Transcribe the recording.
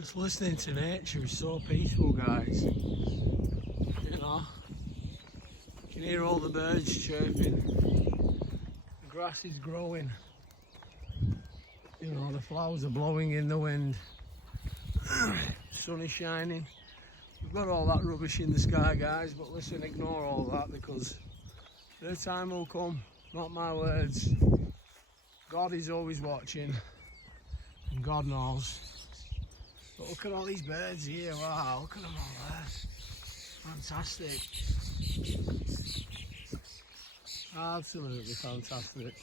Just listening to nature is so peaceful, guys. You know, you can hear all the birds chirping, the grass is growing, you know, the flowers are blowing in the wind, sun is shining. We've got all that rubbish in the sky, guys, but listen, ignore all that because their time will come, not my words. God is always watching and God knows. But look at all these birds here, wow, look at them all there. Fantastic. Absolutely fantastic.